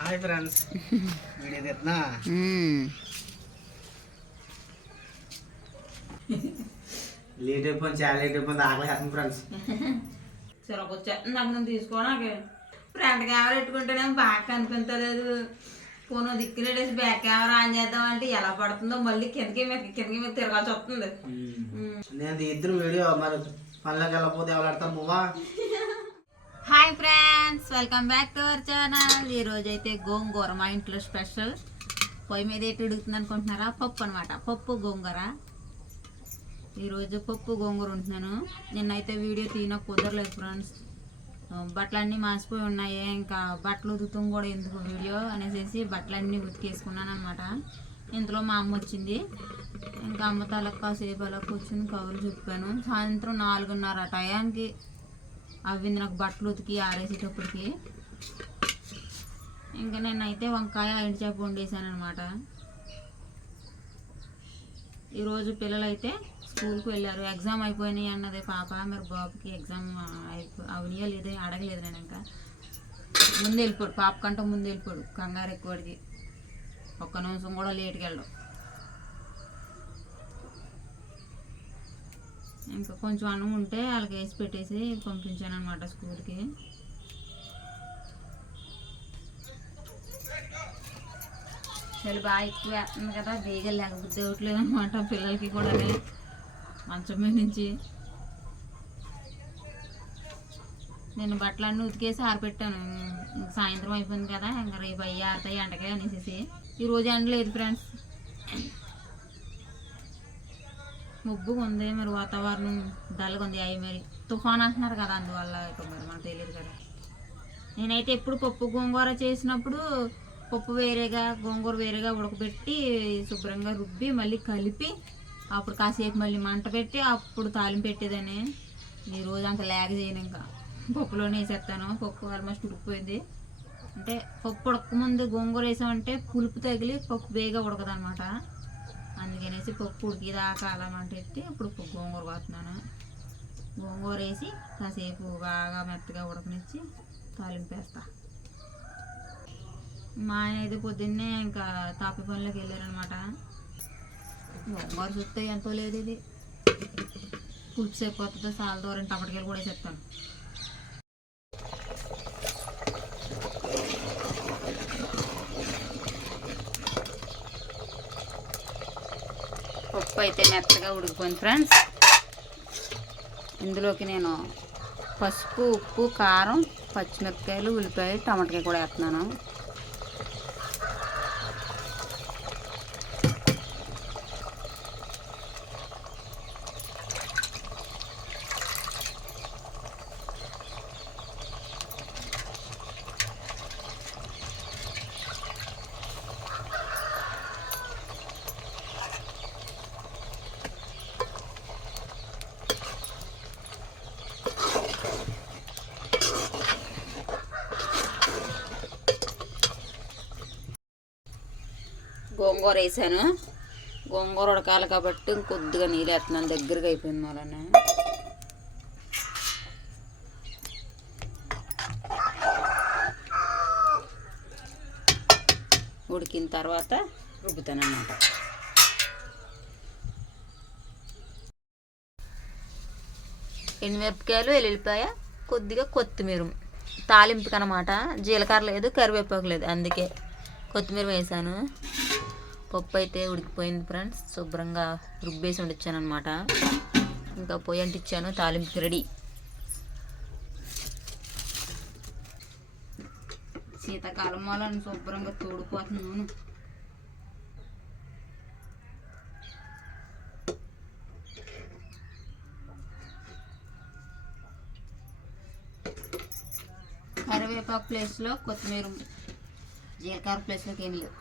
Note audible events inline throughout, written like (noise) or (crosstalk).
Hi friends video తెస్తున్నా మ్మ్. Late అయిపోయింది చాలా లేట్ అయిపోయింది ఆకలి వేస్తుంది ఫ్రెండ్స్ చిరకు వచ్చేస్తుంది నాకు నేను తీసుకో నాకు ఫ్రంట్ కెమెరా పెట్టుకుంటేనే బాగా కనిపించలేదు. ఫోన్ దిక్కులేడేసి బ్యాక్ కెమెరా ఆన్ చేద్దామంటే ఎలా పడుతుందో మళ్ళీ కిందకి మీద కిందకి మీద తిరగాల్సి వస్తుంది. నేను ఇద్దరు వీడియో మరి పనులకు వెళ్ళకపోతే ఎవరు ఆడతారు పువ్వా hi friends welcome back to our channel ఈ అయితే గోంగూర మా ఇంట్లో స్పెషల్ పొయ్యి మీద ఎటు ఉడుకుతుంది అనుకుంటున్నారా? పప్పు అనమాట పప్పు గోంగూర. ఈరోజు పప్పు గోంగూర ఉంటున్నాను నిన్నైతే వీడియో తీయన కుదరలేదు ఫ్రెండ్స్ బట్టలన్నీ మాసిపోయి ఉన్నాయి. ఇంకా బట్టలు ఉతుకుతాం కూడా ఎందుకు వీడియో అనేసి బట్టలన్నీ ఉతికేసుకున్నాను అనమాట ఇంతలో మా అమ్మ వచ్చింది. ఇంకా అమ్మ తలకు కాసేపు అలా కూర్చుని కవర్లు చెప్పాను. సాయంత్రం నాలుగున్నర టయానికి అవి నాకు బట్టలు ఉతికి ఆరేసేటప్పటికి. ఇంకా నేనైతే వంకాయ ఎండుచేప వండేసాను అనమాట ఈరోజు పిల్లలైతే స్కూల్కి వెళ్ళారు. ఎగ్జామ్ అయిపోయినాయి అన్నది పాప. మరి బాబుకి ఎగ్జామ్ అయిపో అవనియో లేదో అడగలేదు నేను ఇంకా. ముందు వెళ్ళిపోడు. పాప కంటే ముందు వెళ్ళిపోడు. కంగారు ఎక్కువడికి. ఒక్క నిమిషం కూడా లేట్కి వెళ్ళడం. ఇంకా కొంచెం అన్నం ఉంటే వాళ్ళకి వేసి పెట్టేసి పంపించాను అనమాట స్కూల్కి. చలి బాగా ఎక్కువ వేస్తుంది కదా బేగా లేకపోతే ఇవ్వట్లేదు అనమాట పిల్లలకి కూడా మంచం మీద నుంచి. నేను బట్టలన్నీ ఉతికేసి ఆరబెట్టాను సాయంత్రం అయిపోయింది కదా ఇంకా రేపు అయ్యి ఆరుతాయి ఎండకే అనేసి ఈరోజు ఎండలేదు ఫ్రెండ్స్. ముబ్బుగా ఉంది మరి వాతావరణం డల్గా ఉంది అవి మరి తుఫాన్ అంటున్నారు కదా అందువల్ల మరి మనకు తెలియదు కదా. నేనైతే ఎప్పుడు పప్పు గోంగూర చేసినప్పుడు పప్పు వేరేగా గోంగూర వేరేగా ఉడకబెట్టి శుభ్రంగా రుబ్బి మళ్ళీ కలిపి అప్పుడు కాసేపు మళ్ళీ మంట పెట్టి అప్పుడు తాలింపు పెట్టేదని ఈ రోజు అంత లేక చేయను ఇంకా. పప్పులోనే వేసేస్తాను. పప్పు ఆల్మోస్ట్ ఉడికిపోయింది. అంటే పప్పు ఉడకముందు గోంగూర వేసామంటే పులుపు తగిలి పప్పు వేగా ఉడకదు అనమాట అందుకనేసి పప్పు ఉడికిదాకా అలా మంట ఎత్తి ఇప్పుడు గోంగూర పోతున్నాను. గోంగూర వేసి కాసేపు బాగా మెత్తగా ఉడకనిచ్చి తాలింపేస్తా మా ఆయన అయితే పొద్దున్నే ఇంకా తాపి పనులకు వెళ్ళారనమాట గోంగూర చూస్తే ఎంతో లేదు ఇది. పులుపు సేపు వస్తుందో చాలా దూరం టమాటకాయలు కూడా వేసేస్తాను. పప్పు అయితే మెత్తగా ఉడికిపోయింది ఫ్రెండ్స్. ఇందులోకి నేను పసుపు ఉప్పు కారం పచ్చిమిరపకాయలు ఉల్లిపాయలు టమాటకాయ కూడా వేస్తున్నాను. గోంగూర వేసాను. గోంగూర ఉడకాలి కాబట్టి కొద్దిగా నీళ్ళు వేస్తున్నాను. దగ్గరగా అయిపోయింది మళ్ళీ ఉడికిన తర్వాత రుబ్బుతాను అన్నమాట ఎండుమిరపకాయలు వెల్లుల్లిపాయ కొద్దిగా కొత్తిమీర. తాలింపుకి అనమాట జీలకర్ర లేదు కరివేపాకు లేదు. అందుకే కొత్తిమీర వేసాను. పప్పు అయితే ఉడికిపోయింది ఫ్రెండ్స్. శుభ్రంగా రుబ్బేసి ఉండిచ్చాను అనమాట ఇంకా పొయ్యి అంటించాను తాలింపు రెడీ. శీతాకాలం వల్ల శుభ్రంగా తోడిపోతున్నాను కరివేపాకు ప్లేస్లో కొత్తిమీర జీలకర్ర ప్లేస్లోకి ఏమి లేవు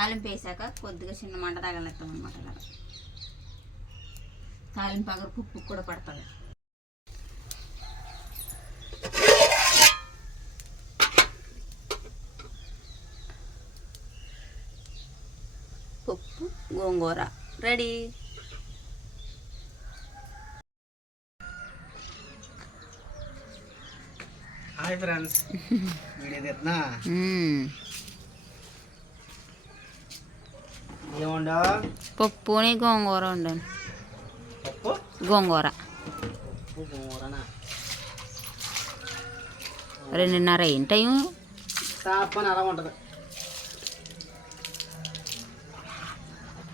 తాలింపు వేసాక కొద్దిగా చిన్న మంట తగలెత్తాం అనమాట ఇలా తాలింపు పగరు ఉప్పు కూడా పడుతుంది. పప్పు gongura. Ready. Hi friends. (laughs) Video తెస్తున్నా? పప్పుని గోంగూర పప్పు? గోంగూర. పప్పు కూరనా రెండున్నర ఏం టైం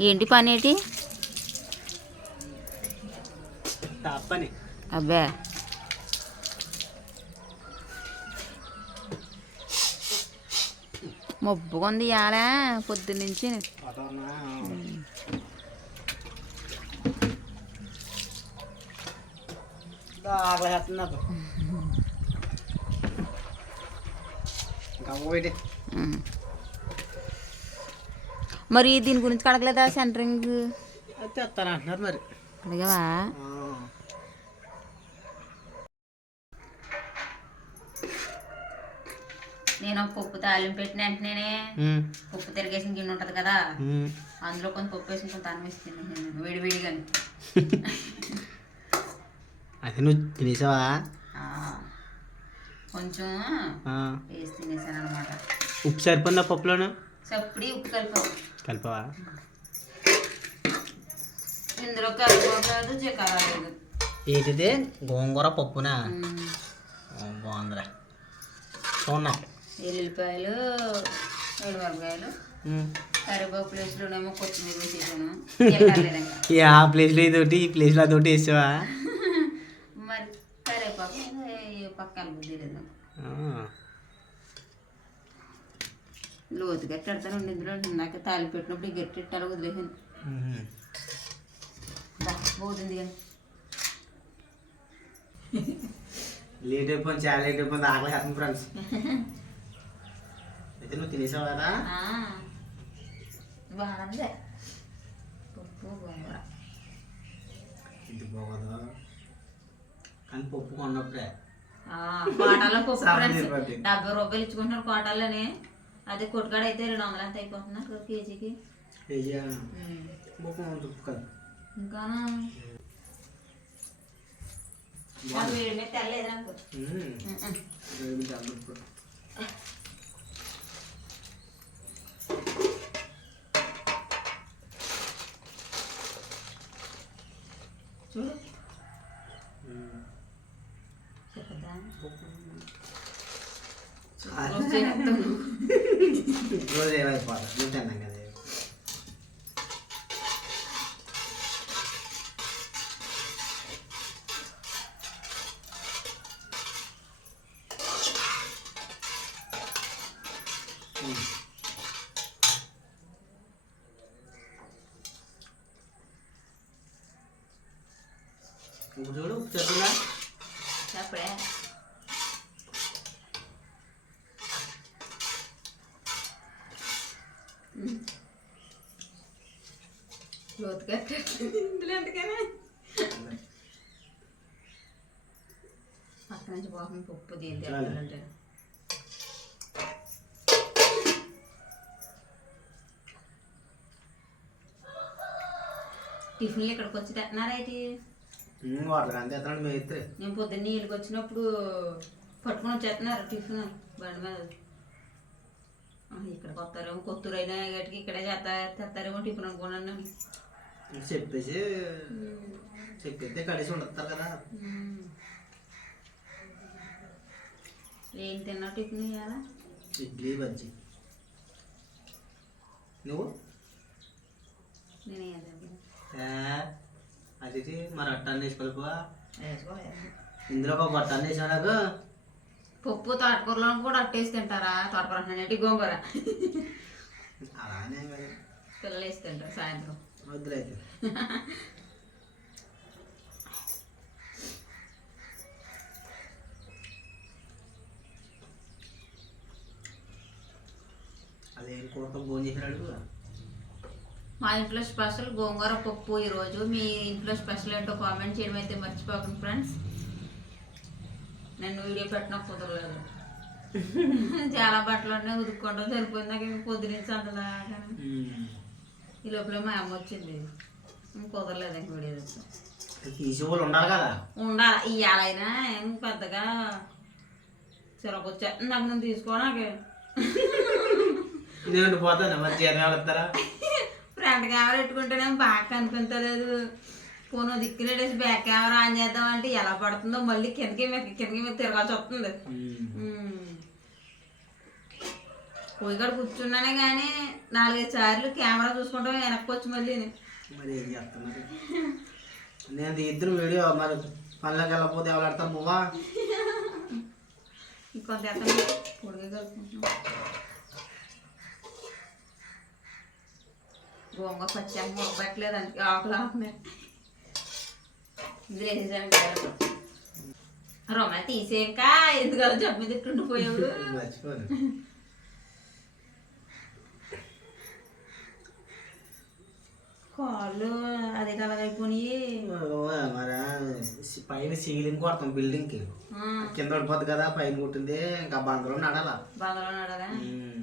ఏంటి పని ఏంటి? అబ్బే. మబ్బుకుంది ఇవాళ పొద్దున్నుంచి. మరి దీని గురించి కడగలేదా సెంటరింగ్? అంటున్నారు మరి. అడిగావా ఆ. నేను పప్పు తాలింపు పెట్టిన వెంటనే పప్పు తిరిగేసిన గిన్నె ఉంటుంది కదా. అందులో కొంచెం పప్పు వేసి కొంత అన్నం వేసి తినేసాను వేడి వేడిగా (laughs) అది నువ్వు తినేసావా? కొంచెం. వేసి తినేసాను అనమాట ఉప్పు సరిపోయిందా పప్పులోను? చప్పుడి ఉప్పు కలిపావు. కలిపావా? ఇందులో కలుపుకోలేదు చిక్కలేదు ఏంటిది? గోంగూర పప్పునా? బాగుందిరా. చూడండి ఎల్లుల్లిపాయలు ఎండుమిరపకాయలు కరివేపాకు ప్లేస్లోనేమో కొత్తిమీర వేసేసాను. (laughs) ఆ ప్లేస్లో ఇదొకటి ఈ ప్లేస్లో అదొకటి వేసావా? (laughs) మరి కరివేపాకు పక్కన నాకు. లోతు గట్టి పెడతాను ఇందులో ఇందాక తాలి పెట్టినప్పుడు గట్టి ఇట్టాలి వదిలేసాను. పోతుంది కానీ. లేట్ అయిపోయింది చాలా లేట్ అయిపోయింది ఆకలి ఫ్రెండ్స్ (laughs) అయితే నువ్వు తినేసావు కదా? బాగుంది. పప్పు గోంగూర. ఇది బాగోదు? కానీ పప్పు కొన్నప్పుడే. కోటాలో పప్పు. డెబ్బై రూపాయలు ఇచ్చుకుంటున్నారు కోటాలోనే అదే కొట్టుకాడ అయితే రెండు వందలు ఎంత అయిపోతున్నారు కేజీకి. ఇంకా వేడి మీద తెల్లలేదు నాకు ఉమ్. వేడి చాలా ఉప్పు. చూడు. రోజు ఏమైపోతుంది తిన్నాం కదా చూడు ఉప్పు చెప్తుందా చెప్పడే లోతుగా ఇందులో ఎందుకనే పక్క నుంచి పోతుంది పప్పు దీని చాలు. అంటే టిఫిన్లు ఇక్కడికి వచ్చి తింటున్నారా ఏంటి ఉమ్, వాటర్ అంతే ఎత్తాడు మేము ఎత్తే నేను పొద్దున్న నీళ్ళకి వచ్చినప్పుడు పట్టుకొని వచ్చేస్తున్నారు టిఫిన్ బండి మీద. ఆ, ఇక్కడికి వస్తారేమో కొత్తూరు అయినా గట్టికి ఇక్కడే చేస్తా తెస్తారేమో టిఫిన్ అనుకున్నాను నేను. చెప్పేసి చెప్పేస్తే కడిసి ఉండతారు కదా. ఏం తిన్నా టిఫిన్ ఇవ్వాలా ఇడ్లీ బజ్జీ. నువ్వు? నేను అది మరి అట్టాన్ని వేసుకోలేకపోవా. ఇందులో ఒక బట్టాన్ని వేసావు నాకు పప్పు తోటకూరలో కూడా అట్టేసి తింటారా? తోటకూర అంటే గోంగూర. అలానే పిల్లలు వేస్తుంటారు సాయంత్రం. వద్దులైతే అదేం కూరతో భోజనం చేసినాడు మా ఇంట్లో స్పెషల్ గోంగూర పప్పు ఈరోజు. మీ ఇంట్లో స్పెషల్ ఏంటో కామెంట్ చేయడం అయితే మర్చిపోకండి ఫ్రెండ్స్. నేను వీడియో పెట్టినా కుదరలేదు. చాలా బట్టలు ఉన్నాయి ఉదుక్కోవడం సరిపోయింది నాకు ఇంక పొద్దునుంచి అంతదాకా ఈ లోపల మా అమ్మ వచ్చింది. కుదరలేదు ఇంక వీడియో తీసే ఉండాలి కదా. ఉండాలి. ఇవాళైనా ఏం పెద్దగా చిరకొచ్చా. నాకు నేను తీసుకోనాకే నేను పోతాను? మరి జీతం ఫ్రంట్ కెమెరా పెట్టుకుంటేనే బాగా కనిపించలేదు. ఫోన్ దిక్కులేడేసి బ్యాక్ కెమెరా ఆన్ చేద్దామంటే ఎలా పడుతుందో మళ్ళీ కిందకి మీద కిందకి మీద తిరగాల్సి వస్తుంది. పోయి కాడ కూర్చున్నానే కానీ నాలుగైదు సార్లు కెమెరా చూసుకుంటాం వెనక్కి వచ్చి మళ్ళీ మరి ఏం చేస్తున్నారు? నేను ఇద్దరు వీడియో మరి పనులకు వెళ్ళకపోతే ఎవరు ఆడతారు నువ్వా? ఇంకొంత పొడిగా కలుపుకుంటున్నాం. గోంగూర పచ్చి అమ్మ పెట్టలేదు అందుకే ఆకులు ఆకున్నాయి ఇందులో వేసేసాను రొమ్మ తీసేక ఎందుకు జబ్బు మీద మర్చిపోను. కాళ్ళు అది కలగైపోయి పైన సీలింగ్ కొడతాం బిల్డింగ్కి కింద పడిపోద్ది కదా పైన కొట్టింది ఇంకా బందలో నడాలా. బాధలో నడగా ఉమ్.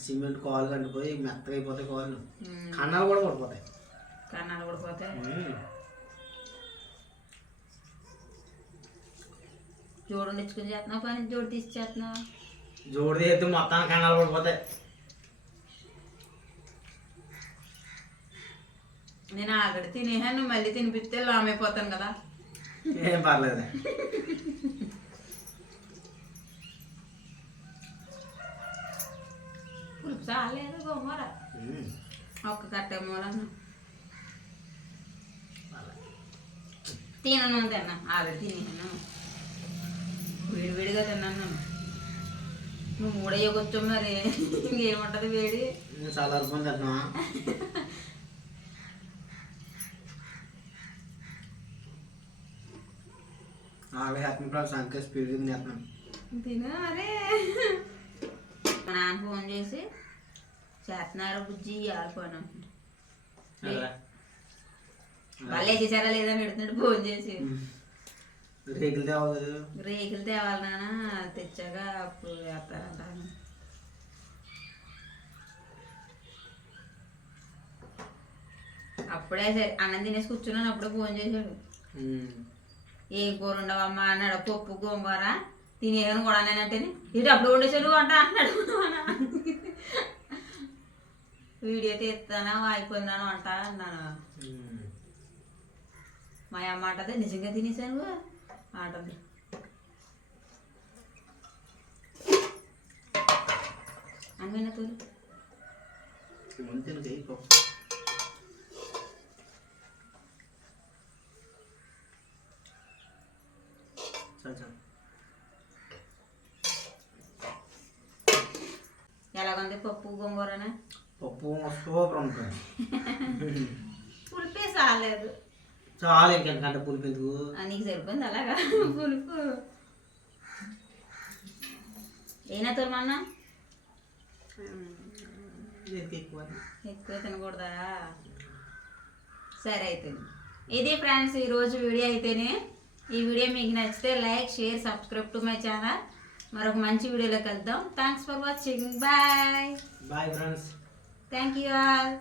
సిమెంట్ కాలు కంటిపోయి మెత్తగా అయిపోతాయి కాళ్ళు కన్నాలు కూడా పడిపోతాయి. కన్నాలు పడిపోతే ఉమ్. జోడు తెచ్చుకుని చేస్తున్నావు పని? జోడు తీసి చేస్తున్నావు? జోడు తీస్తే మొత్తానికి కన్నాలు పడిపోతాయి. నేను ఆగడి తినేసాను మళ్ళీ తినిపిస్తే లామైపోతాను కదా. ఏం పర్లేదు (laughs) పులుపు చాలేదు ఉమ్. ఒక్క కట్ట మూలన్న తినను తిన్నా. ఆల్రెడీ తినేసాను వేడి వేడిగా తిన్నాను. నేను నువ్వు మూడయ్యకొచ్చు మరి. ఇంకేముంటది వేడి? చాలా అర్థం తింటున్నా. ఆవిడ హ్యాపీ ప్రాబ్లమ్స్ అంకే స్పీడ్ తింటున్నాను తిను అరే మా నాన్న ఫోన్ చేసి చేస్తున్నారు బుజ్జి? ఆడుకోను వాళ్ళు వేసేసారా లేదని పెడుతున్నాడు ఫోన్ చేసి. రేకులు తేవదు రేకులు తేవాలి నాన్న తెచ్చాక అప్పుడు వేస్తారంటాను అప్పుడే సరే అన్నం తినేసి కూర్చున్నాను అప్పుడే ఫోన్ చేశాడు. ఏం కూర ఉండవమ్మా? అన్నాడు. పప్పు గోంగూర. తినేసాను కూడా నేనంటే ఇటు అప్పుడు వండేసాడు అంట అన్నాడు వీడియో తీస్తానా అయిపోయినాను అంట అన్నాను. మా అమ్మ అంటది నిజంగా తినేసాను అంటుంది. అన్న తోలు తిను చెయ్యి పప్పు చాలు చాలు ఎలాగుంది పప్పు గోంగూరనే? పప్పు సూపర్ ఉంటుంది. పులిపే సాలేదు. చాలా ఇంకెందుకంటే పులుపు ఎందుకు? నీకు సరిపోయింది అలాగా? పులుపు. ఏనా తోలమన్నా ఎందుకు ఎక్కువ? ఎక్కువ తినకూడదా? సరే అయితే. ఇది ఫ్రెండ్స్ ఈరోజు వీడియో అయితేనే ఈ వీడియో మీకు నచ్చితే like share subscribe to my channel. మరొక మంచి వీడియోలోకి వెళ్దాం. Thanks for watching bye bye friends thank you all